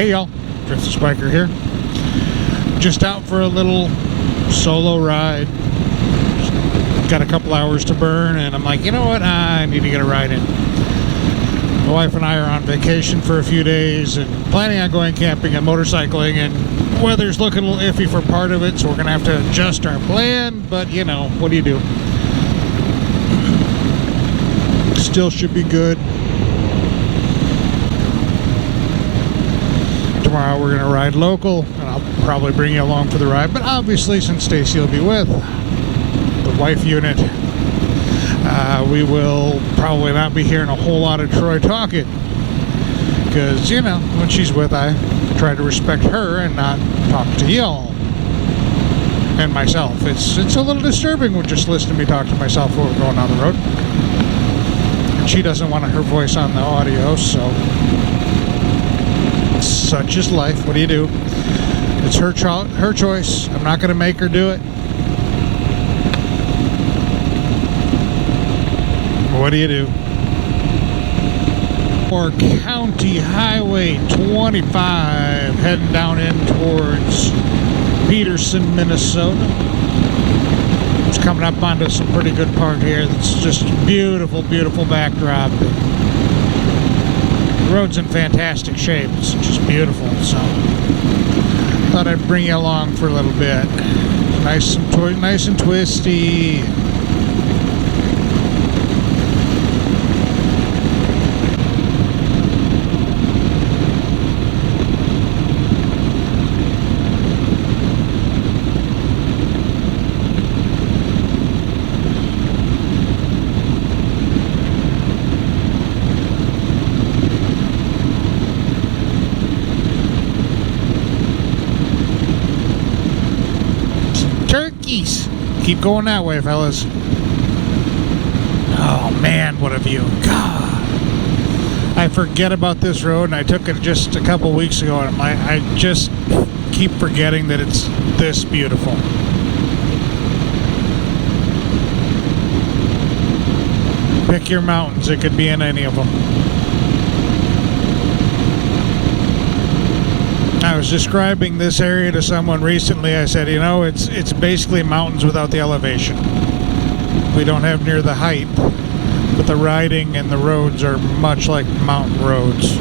Hey y'all, Driftless Biker here. Just out for a little solo ride. Got a couple hours to burn, and I'm like, you know what? I need to get a ride in. My wife and I are on vacation for a few days and planning on going camping and motorcycling, and weather's looking a little iffy for part of it, so we're going to have to adjust our plan, but you know, what do you do? Still should be good. Tomorrow we're going to ride local, and I'll probably bring you along for the ride, but obviously since Stacy will be with the wife unit, we will probably not be hearing a whole lot of Troy talking, because you know, when she's with, I try to respect her and not talk to y'all and myself. It's a little disturbing when just listening to me talk to myself while we're going down the road, and she doesn't want her voice on the audio, so such is life. What do you do? It's her choice. I'm not going to make her do it. What do you do? Or County Highway 25 heading down in towards Peterson, Minnesota. It's coming up onto some pretty good part here. It's just beautiful, beautiful backdrop. The road's in fantastic shape. It's just beautiful. So thought I'd bring you along for a little bit. Nice and twisty. Turkeys. Keep going that way, fellas. Oh man, what a view. God, I forget about this road, and I took it just a couple weeks ago, and I just keep forgetting that it's this beautiful. Pick your mountains. It could be in any of them. I was describing this area to someone recently. I said, you know, it's basically mountains without the elevation. We don't have near the height, but the riding and the roads are much like mountain roads.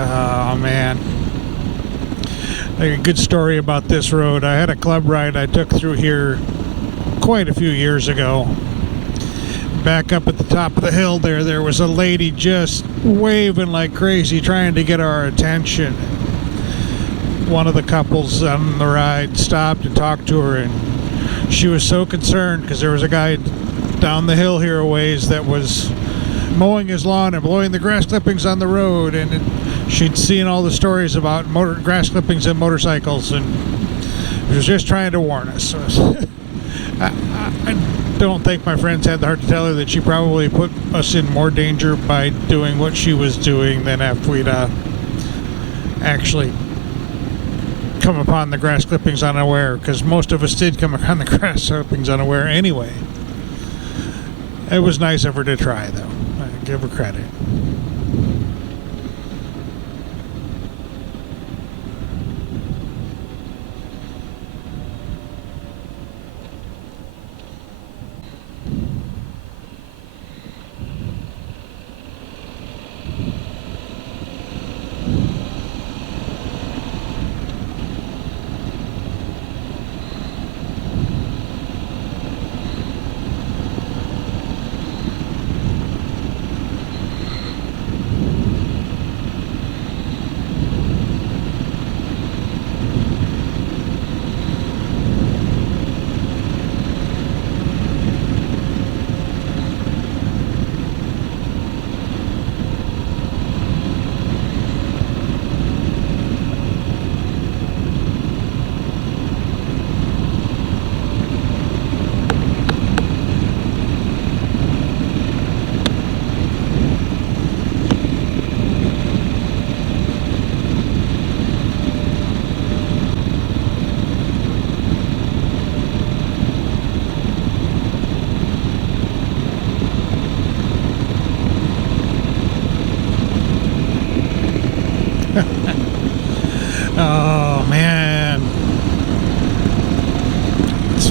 Oh man, a good story about this road. I had a club ride I took through here quite a few years ago. Back up at the top of the hill there was a lady just waving like crazy trying to get our attention. One of the couples on the ride stopped and talked to her, and she was so concerned because there was a guy down the hill here a ways that was mowing his lawn and blowing the grass clippings on the road, and she'd seen all the stories about grass clippings and motorcycles, and she was just trying to warn us. I don't think my friends had the heart to tell her that she probably put us in more danger by doing what she was doing than if we'd actually come upon the grass clippings unaware, because most of us did come upon the grass clippings unaware anyway. It was nice of her to try, though. I give her credit.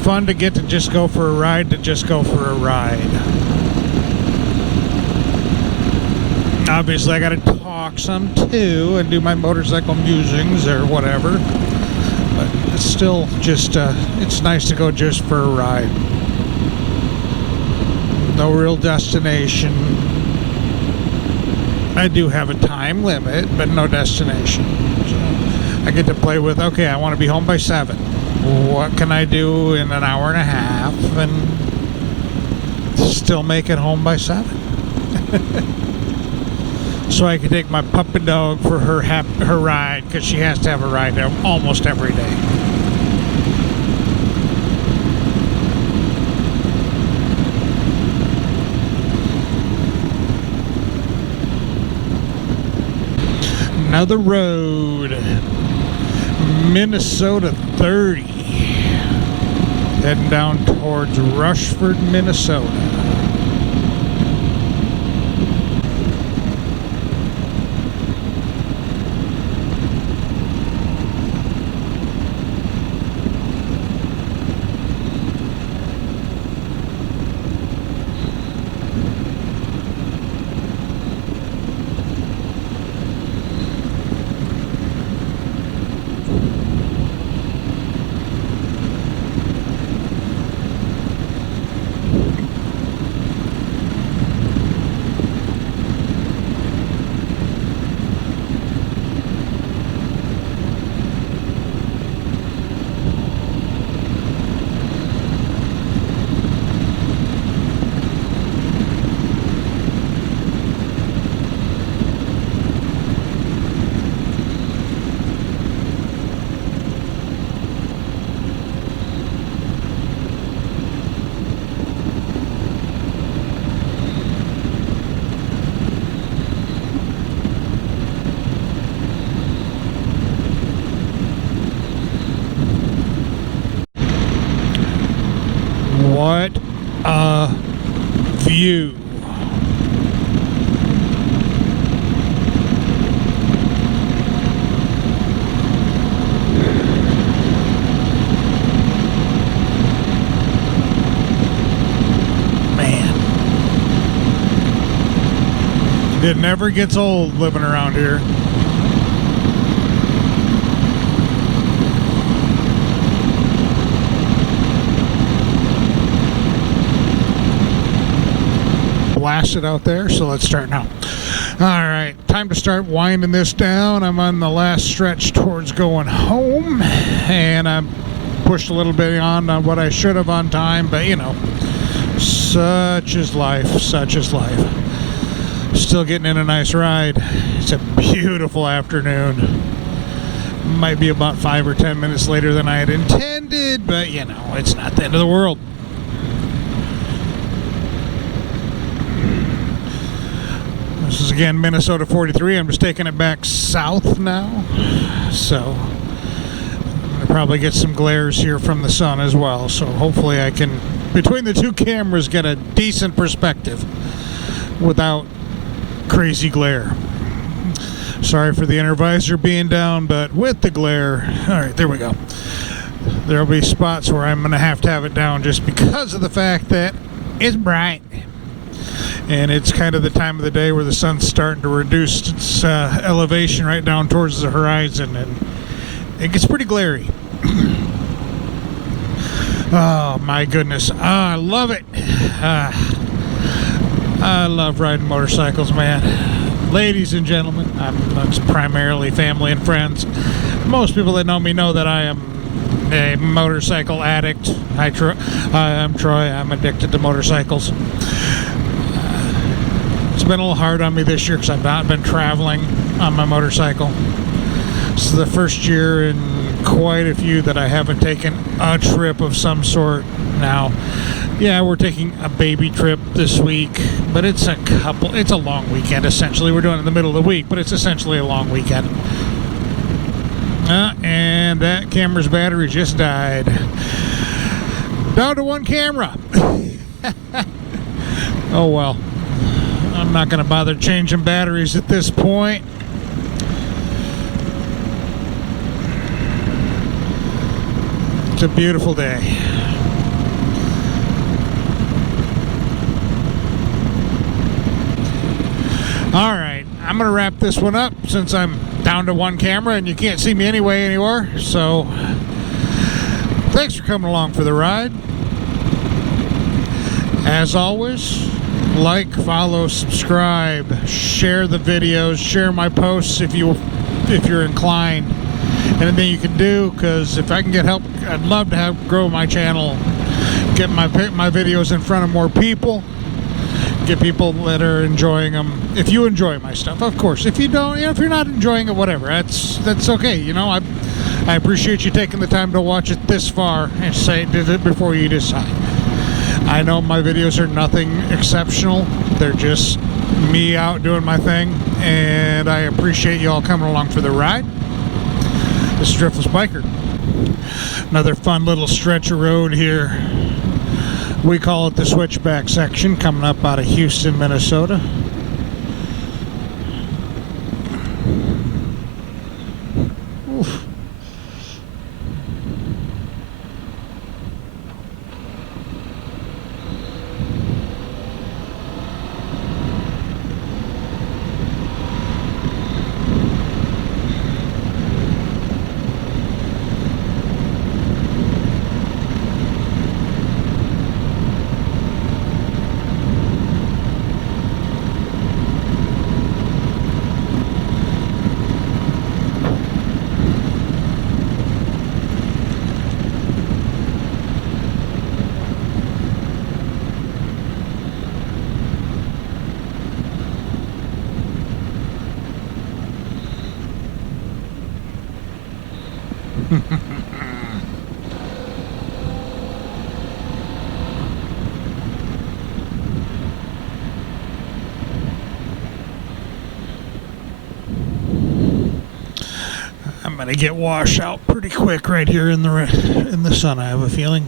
fun to get to just go for a ride, Obviously, I got to talk some too and do my motorcycle musings or whatever. But it's still just, it's nice to go just for a ride. No real destination. I do have a time limit, but no destination. So I get to play with, okay, I want to be home by 7. What can I do in an hour and a half and still make it home by 7? So I can take my puppy dog for her ride, because she has to have a ride almost every day. Another road, Minnesota 30, heading down towards Rushford, Minnesota. What a view. Man. It never gets old living around here. Blasted out there, so let's start now. All right, time to start winding this down. I'm on the last stretch towards going home, and I'm pushed a little bit on what I should have on time, but you know, such is life, such is life. Still getting in a nice ride. It's a beautiful afternoon. Might be about 5 or 10 minutes later than I had intended, but you know, it's not the end of the world. This is again Minnesota 43. I'm just taking it back south now, so I'm gonna probably get some glares here from the sun as well, so hopefully I can, between the two cameras, get a decent perspective without crazy glare. Sorry for the inner visor being down, but with the glare, all right, there we go. There'll be spots where I'm gonna have to have it down just because of the fact that it's bright. And it's kind of the time of the day where the sun's starting to reduce its elevation right down towards the horizon, and it gets pretty glary. Oh my goodness, I love it. I love riding motorcycles, man. Ladies and gentlemen, that's primarily family and friends. Most people that know me know that I am a motorcycle addict. Hi, I'm Troy. I'm addicted to motorcycles. It's been a little hard on me this year because I've not been traveling on my motorcycle. This is the first year in quite a few that I haven't taken a trip of some sort. Now, yeah, we're taking a baby trip this week, but it's a long weekend essentially. We're doing it in the middle of the week, but it's essentially a long weekend. And that camera's battery just died. Down to one camera. Oh well. I'm not going to bother changing batteries at this point. It's a beautiful day. Alright, I'm going to wrap this one up since I'm down to one camera and you can't see me anyway anymore. So, thanks for coming along for the ride. As always, like, follow, subscribe, share the videos, share my posts if you're inclined. Anything you can do, because if I can get help, I'd love to grow my channel, get my videos in front of more people, get people that are enjoying them. If you enjoy my stuff, of course. If you don't, if you're not enjoying it, whatever, that's okay. You know, I appreciate you taking the time to watch it this far and did it before you decide. I know my videos are nothing exceptional. They're just me out doing my thing, and I appreciate you all coming along for the ride. This is Driftless Biker. Another fun little stretch of road here. We call it the Switchback section, coming up out of Houston, Minnesota. Oof. I'm gonna get washed out pretty quick right here in the sun, I have a feeling.